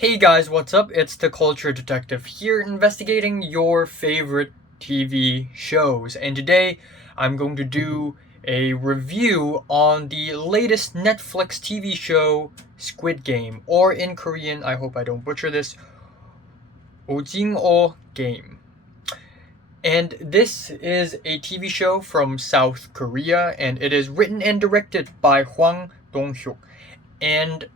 Hey guys, what's up? It's the Culture Detective here, investigating your favorite TV shows. And today I'm going to do a review on the latest Netflix TV show, Squid Game, or in Korean, I hope I don't butcher this, Ojingo Game. And this is a TV show from South Korea, and it is written and directed by Hwang Dong-hyuk. And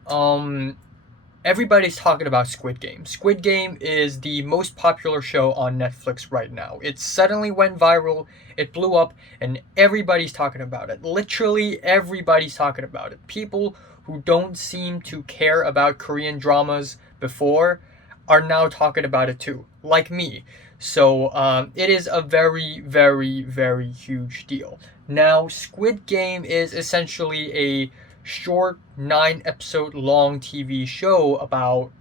everybody's talking about Squid Game. Squid Game is the most popular show on Netflix right now. It suddenly went viral, it blew up, and everybody's talking about it. Literally everybody's talking about it. People who don't seem to care about Korean dramas before are now talking about it too, like me. So it is a very, very, very huge deal. Now, Squid Game is essentially a short 9 episode long TV show about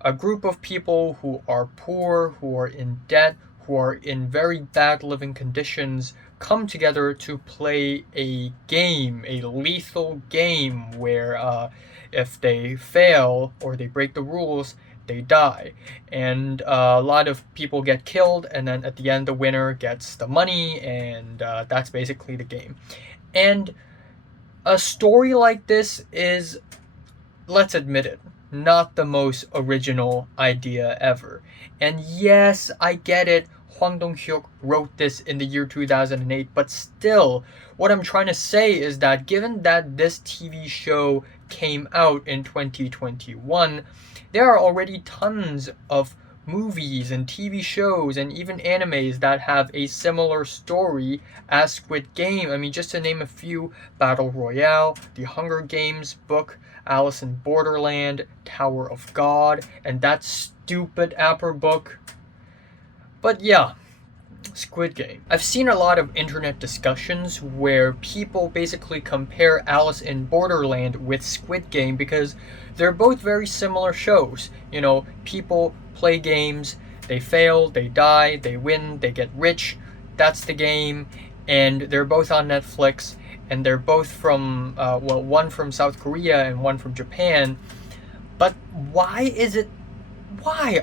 a group of people who are poor, who are in debt, who are in very bad living conditions, come together to play a game, a lethal game where if they fail or they break the rules, they die. And a lot of people get killed, and then at the end, the winner gets the money, and that's basically the game. And a story like this is, let's admit it, not the most original idea ever. And yes, I get it, Hwang Dong-hyuk wrote this in the year 2008, but still, what I'm trying to say is that given that this TV show came out in 2021, there are already tons of movies and TV shows and even animes that have a similar story as Squid Game. I mean, just to name a few: Battle Royale, The Hunger Games book, Alice in Borderland, Tower of God, and that stupid Apple book. But yeah, Squid Game. I've seen a lot of internet discussions where people basically compare Alice in Borderland with Squid Game because they're both very similar shows. You know, people play games, they fail, they die, they win, they get rich. That's the game, and they're both on Netflix, and they're both from, one from South Korea and one from Japan. But why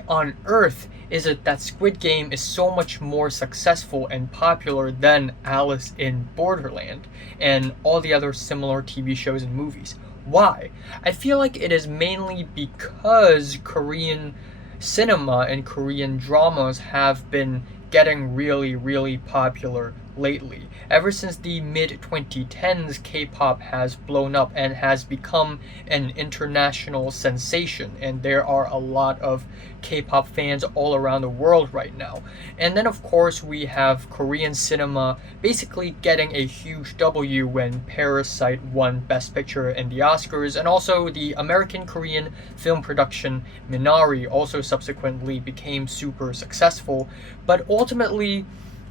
on earth is it that Squid Game is so much more successful and popular than Alice in Borderland and all the other similar TV shows and movies? Why? I feel like it is mainly because Korean cinema and Korean dramas have been getting really, really popular lately. Ever since the mid 2010s, K-pop has blown up and has become an international sensation, and there are a lot of K-pop fans all around the world right now. And then of course we have Korean cinema basically getting a huge W when Parasite won Best Picture in the Oscars, and also the American Korean film production Minari also subsequently became super successful. But ultimately,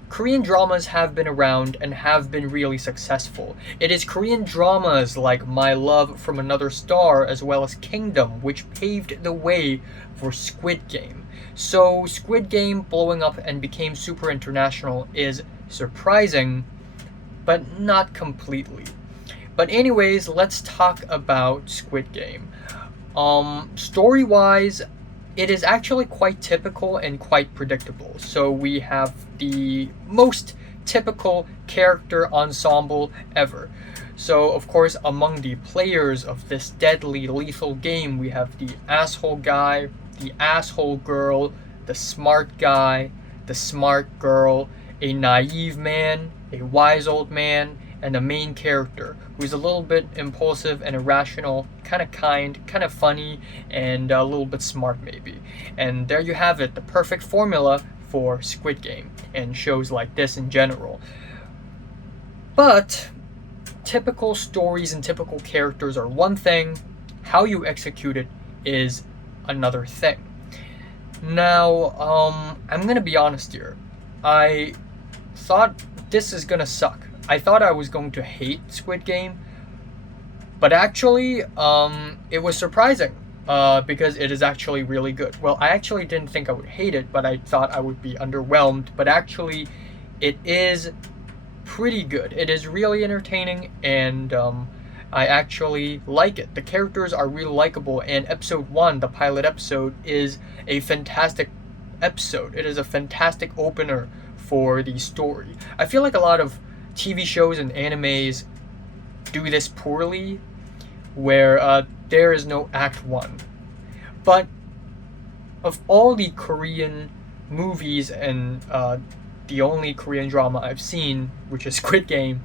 Korean dramas have been around and have been really successful. It is Korean dramas like My Love from Another Star as well as Kingdom which paved the way for Squid Game. So Squid Game blowing up and became super international is surprising, but not completely. But anyways, let's talk about Squid Game. Story-wise, it is actually quite typical and quite predictable. So we have the most typical character ensemble ever. So of course, among the players of this deadly lethal game, we have the asshole guy, the asshole girl, the smart guy, the smart girl, a naive man, a wise old man, and the main character who's a little bit impulsive and irrational, kind of kind, kind of funny, and a little bit smart maybe. And there you have it, the perfect formula for Squid Game and shows like this in general. But typical stories and typical characters are one thing, how you execute it is another thing. Now, I'm gonna be honest here. I thought this is gonna suck. I thought I was going to hate Squid Game, but actually, it was surprising because it is actually really good. Well, I actually didn't think I would hate it, but I thought I would be underwhelmed. But actually, it is pretty good. It is really entertaining, and I actually like it. The characters are really likable, and episode 1, the pilot episode, is a fantastic episode. It is a fantastic opener for the story. I feel like a lot of TV shows and animes do this poorly, where there is no act 1. But of all the Korean movies and the only Korean drama I've seen, which is Squid Game,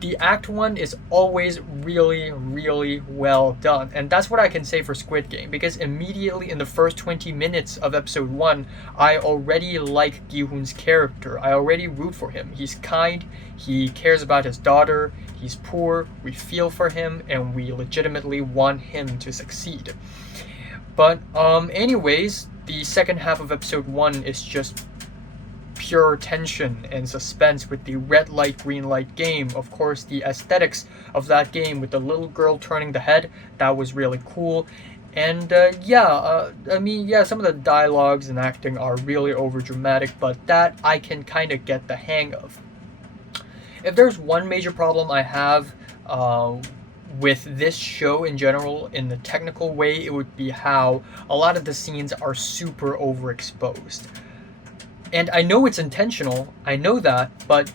the act 1 is always really, really well done. And that's what I can say for Squid Game, because immediately in the first 20 minutes of episode 1, I already like Gi-hoon's character. I already root for him. He's kind, he cares about his daughter, he's poor, we feel for him, and we legitimately want him to succeed. But anyways, the second half of episode 1 is just pure tension and suspense with the red light, green light game. Of course, the aesthetics of that game with the little girl turning the head, that was really cool. And some of the dialogues and acting are really over dramatic, but that I can kind of get the hang of. If there's one major problem I have with this show in general, in the technical way, it would be how a lot of the scenes are super overexposed. And I know it's intentional, I know that, but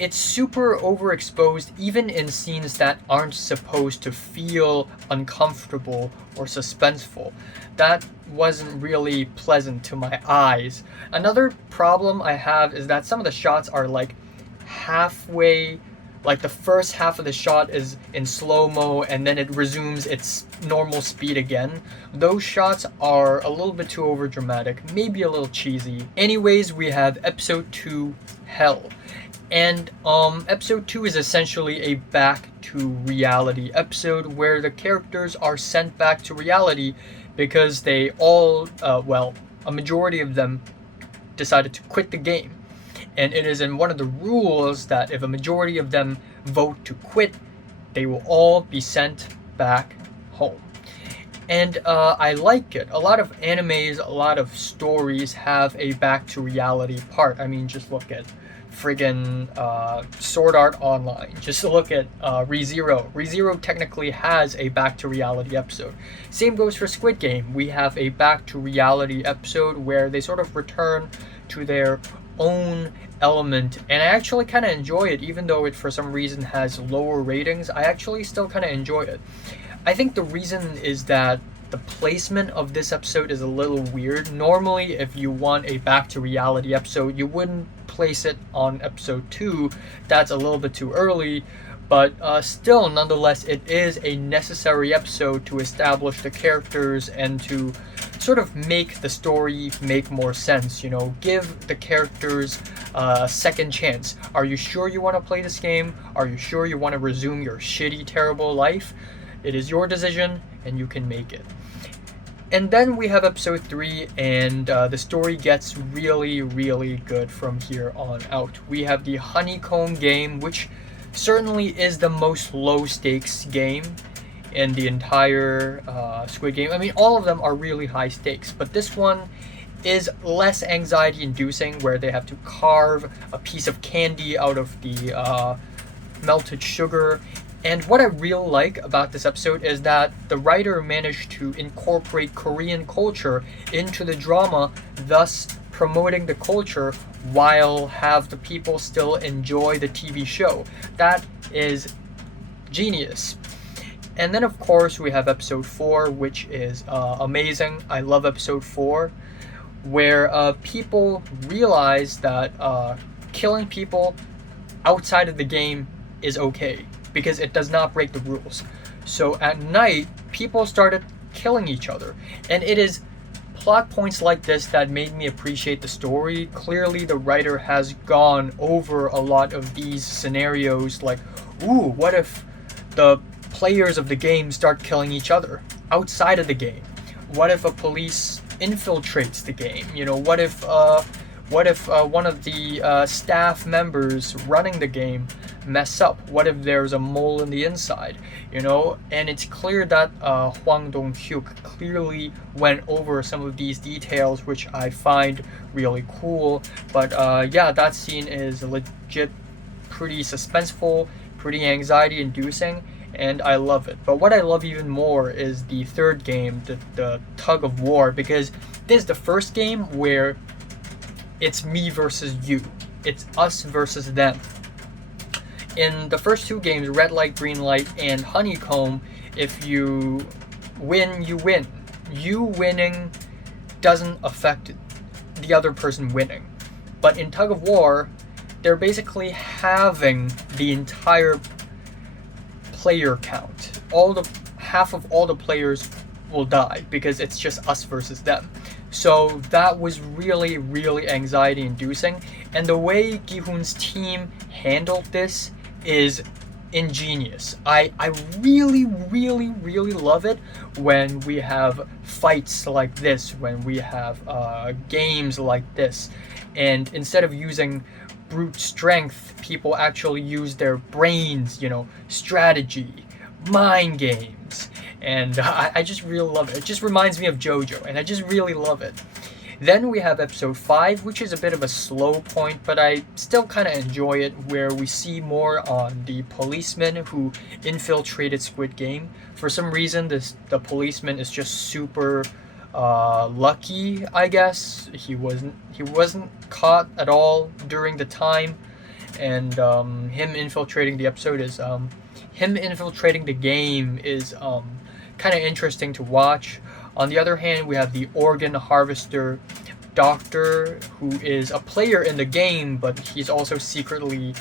it's super overexposed even in scenes that aren't supposed to feel uncomfortable or suspenseful. That wasn't really pleasant to my eyes. Another problem I have is that some of the shots are like halfway, like the first half of the shot is in slow-mo and then it resumes its normal speed again. Those shots are a little bit too overdramatic, maybe a little cheesy. Anyways, we have episode 2, Hell. And episode 2 is essentially a back to reality episode where the characters are sent back to reality because they all, a majority of them decided to quit the game. And it is in one of the rules that if a majority of them vote to quit, they will all be sent back home. And I like it. A lot of animes, a lot of stories have a back to reality part. I mean, just look at friggin' Sword Art Online. Just look at ReZero. ReZero technically has a back to reality episode. Same goes for Squid Game. We have a back to reality episode where they sort of return to their own element, and I actually kind of enjoy it. Even though it for some reason has lower ratings, I actually still kind of enjoy it. I think the reason is that the placement of this episode is a little weird. Normally, if you want a back to reality episode, you wouldn't place it on episode 2. That's a little bit too early, but still, nonetheless, it is a necessary episode to establish the characters and to sort of make the story make more sense. You know, give the characters a second chance. Are you sure you want to play this game? Are you sure you want to resume your shitty, terrible life? It is your decision, and you can make it. And then we have episode 3, and the story gets really, really good from here on out. We have the Honeycomb game, which certainly is the most low-stakes game in the entire Squid Game. I mean, all of them are really high stakes, but this one is less anxiety-inducing, where they have to carve a piece of candy out of the melted sugar. And what I really like about this episode is that the writer managed to incorporate Korean culture into the drama, thus promoting the culture while have the people still enjoy the TV show. That is genius. And then of course we have episode 4, which is amazing. I love episode 4, where people realize that killing people outside of the game is okay, because it does not break the rules. So at night, people started killing each other. And it is plot points like this that made me appreciate the story. Clearly, the writer has gone over a lot of these scenarios, like, ooh, what if the players of the game start killing each other outside of the game? What if a police infiltrates the game? You know, what if one of the staff members running the game mess up? What if there's a mole in the inside? You know, and it's clear that Dong-hyuk clearly went over some of these details, which I find really cool. But that scene is legit pretty suspenseful, pretty anxiety-inducing, and I love it. But what I love even more is the third game, the Tug of War, because this is the first game where it's me versus you. It's us versus them. In the first two games, Red Light, Green Light, and Honeycomb, if you win, you win. You winning doesn't affect the other person winning. But in Tug of War, they're basically having the entire player count. Half of all the players will die because it's just us versus them. So that was really, really anxiety inducing. And the way Gi-hoon's team handled this is ingenious. I really, really, really love it when we have fights like this, when we have games like this. And instead of using brute strength, people actually use their brains, strategy, mind games. And I just really love it. It just reminds me of JoJo, and I just really love it. Then we have episode 5, which is a bit of a slow point, but I still kind of enjoy it, where we see more on the policeman who infiltrated Squid Game. For some reason, the policeman is just super lucky, I guess. He wasn't caught at all during the time, and him infiltrating the game is kind of interesting to watch. On the other hand, we have the organ harvester doctor, who is a player in the game, but he's also secretly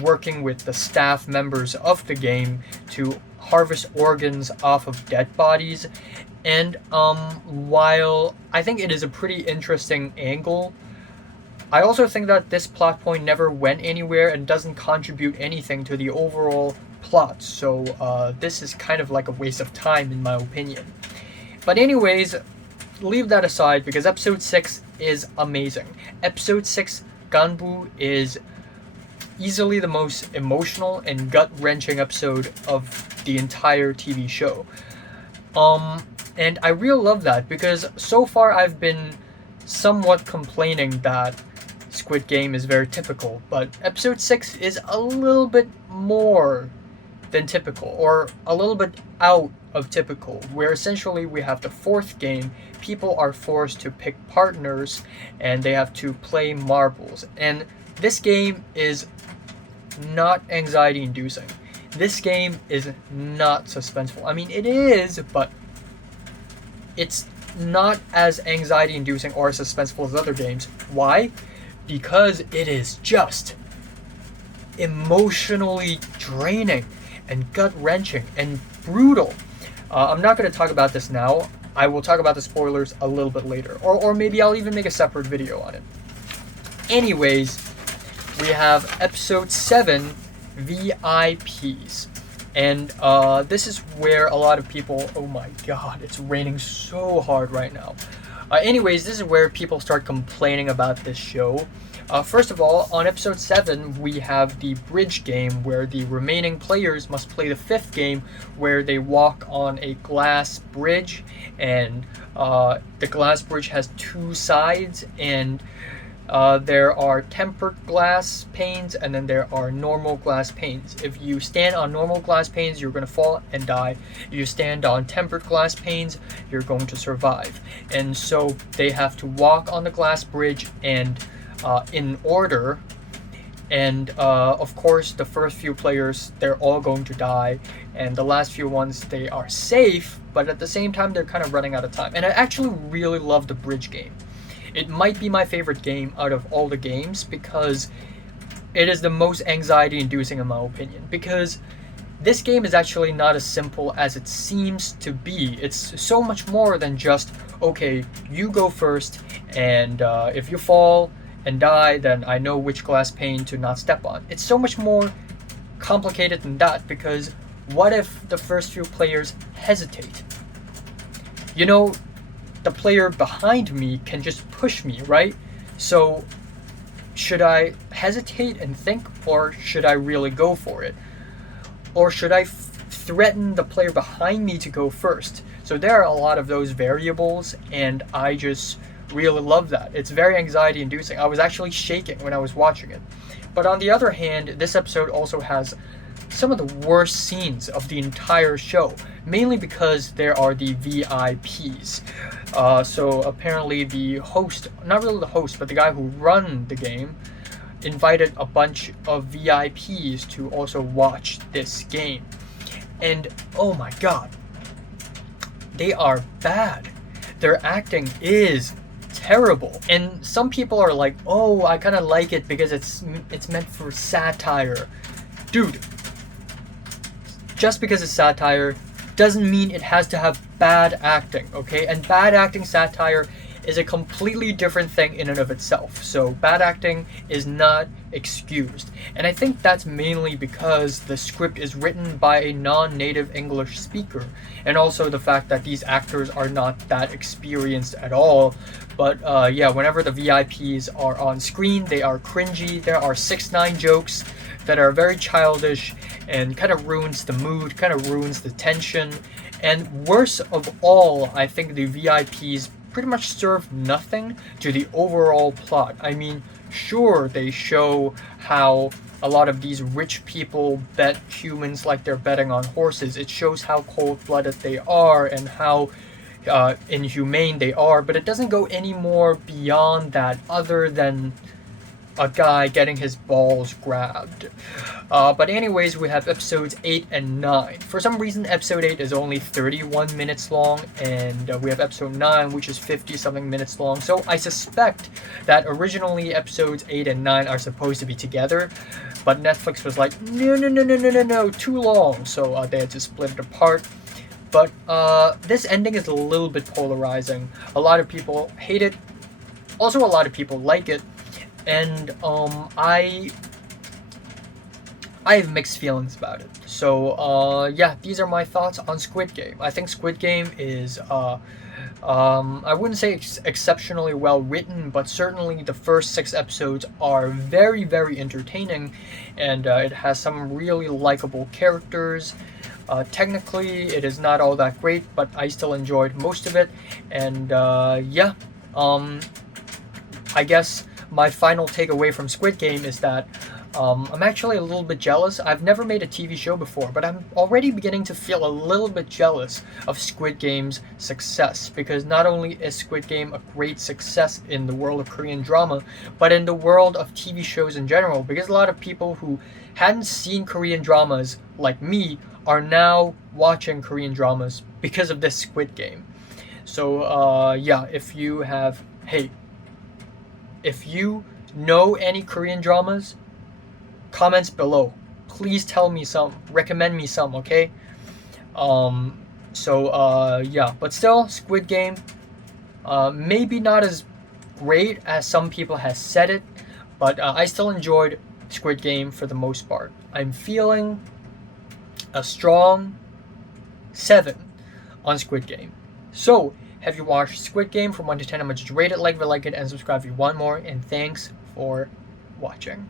working with the staff members of the game to harvest organs off of dead bodies. And while I think it is a pretty interesting angle, I also think that this plot point never went anywhere and doesn't contribute anything to the overall plot. So this is kind of like a waste of time, in my opinion. But anyways, leave that aside, because episode 6 is amazing. Episode 6, Gganbu, is easily the most emotional and gut-wrenching episode of the entire TV show. And I really love that, because so far I've been somewhat complaining that Squid Game is very typical, but episode 6 is a little bit more than typical, or a little bit out of typical, where essentially we have the fourth game. People are forced to pick partners and they have to play marbles, and this game is not anxiety inducing. This game is not suspenseful. I mean, it is, but it's not as anxiety inducing or suspenseful as other games. Why? Because it is just emotionally draining and gut-wrenching and brutal. I'm not going to talk about this now. I will talk about the spoilers a little bit later, or maybe I'll even make a separate video on it. Anyways, we have episode 7, VIPs. And this is where a lot of people, oh my god, it's raining so hard right now. Anyways, this is where people start complaining about this show. First of all, on episode 7, we have the bridge game, where the remaining players must play the 5th game, where they walk on a glass bridge, and the glass bridge has 2 sides, and there are tempered glass panes, and then there are normal glass panes. If you stand on normal glass panes, you're going to fall and die. If you stand on tempered glass panes, you're going to survive. And so they have to walk on the glass bridge and in order, and of course the first few players, they're all going to die, and the last few ones, they are safe, but at the same time they're kind of running out of time. And I actually really love the bridge game. It might be my favorite game out of all the games, because it is the most anxiety inducing in my opinion, because this game is actually not as simple as it seems to be. It's so much more than just, okay, you go first, and if you fall and die, then I know which glass pane to not step on. It's so much more complicated than that, because what if the first few players hesitate? The player behind me can just push me, right? So should I hesitate and think, or should I really go for it? Or should I threaten the player behind me to go first? So there are a lot of those variables, and I just really love that. It's very anxiety inducing. I was actually shaking when I was watching it. But on the other hand, this episode also has some of the worst scenes of the entire show, mainly because there are the VIPs. So apparently the host, not really the host, but the guy who run the game, invited a bunch of VIPs to also watch this game. And oh my god, they are bad. Their acting is terrible. And some people are like, oh, I kind of like it because it's meant for satire. Dude, just because it's satire doesn't mean it has to have bad acting, okay? And bad acting satire is a completely different thing in and of itself. So bad acting is not excused. And I think that's mainly because the script is written by a non-native English speaker, and also the fact that these actors are not that experienced at all. But yeah, whenever the VIPs are on screen, they are cringy. There are 6ix9ine jokes that are very childish and kind of ruins the mood, kind of ruins the tension. And worst of all, I think the VIPs pretty much serve nothing to the overall plot. I mean, sure, they show how a lot of these rich people bet humans like they're betting on horses. It shows how cold-blooded they are and how inhumane they are, but it doesn't go any more beyond that other than a guy getting his balls grabbed. But anyways, we have episodes 8 and 9. For some reason, episode 8 is only 31 minutes long, and we have episode 9, which is 50-something minutes long. So I suspect that originally episodes 8 and 9 are supposed to be together, but Netflix was like, no, too long. So they had to split it apart. But this ending is a little bit polarizing. A lot of people hate it. Also, a lot of people like it. And I have mixed feelings about it. So yeah, these are my thoughts on Squid Game. I think Squid Game is I wouldn't say exceptionally well written, but certainly the first 6 episodes are very, very entertaining, and it has some really likable characters. Technically, it is not all that great, but I still enjoyed most of it. And yeah, I guess my final takeaway from Squid Game is that I'm actually a little bit jealous. I've never made a TV show before, but I'm already beginning to feel a little bit jealous of Squid Game's success, because not only is Squid Game a great success in the world of Korean drama, but in the world of TV shows in general, because a lot of people who hadn't seen Korean dramas like me are now watching Korean dramas because of this Squid Game. So yeah, if you know any Korean dramas, comments below. Please tell me some. Recommend me some, okay? Yeah, but still, Squid Game, maybe not as great as some people have said it, but I still enjoyed Squid Game for the most part. I'm feeling a strong 7 on Squid Game. So, have you watched Squid Game? From 1 to 10, how much did you rate it? Like if you like it, and subscribe if you want more. And thanks for watching.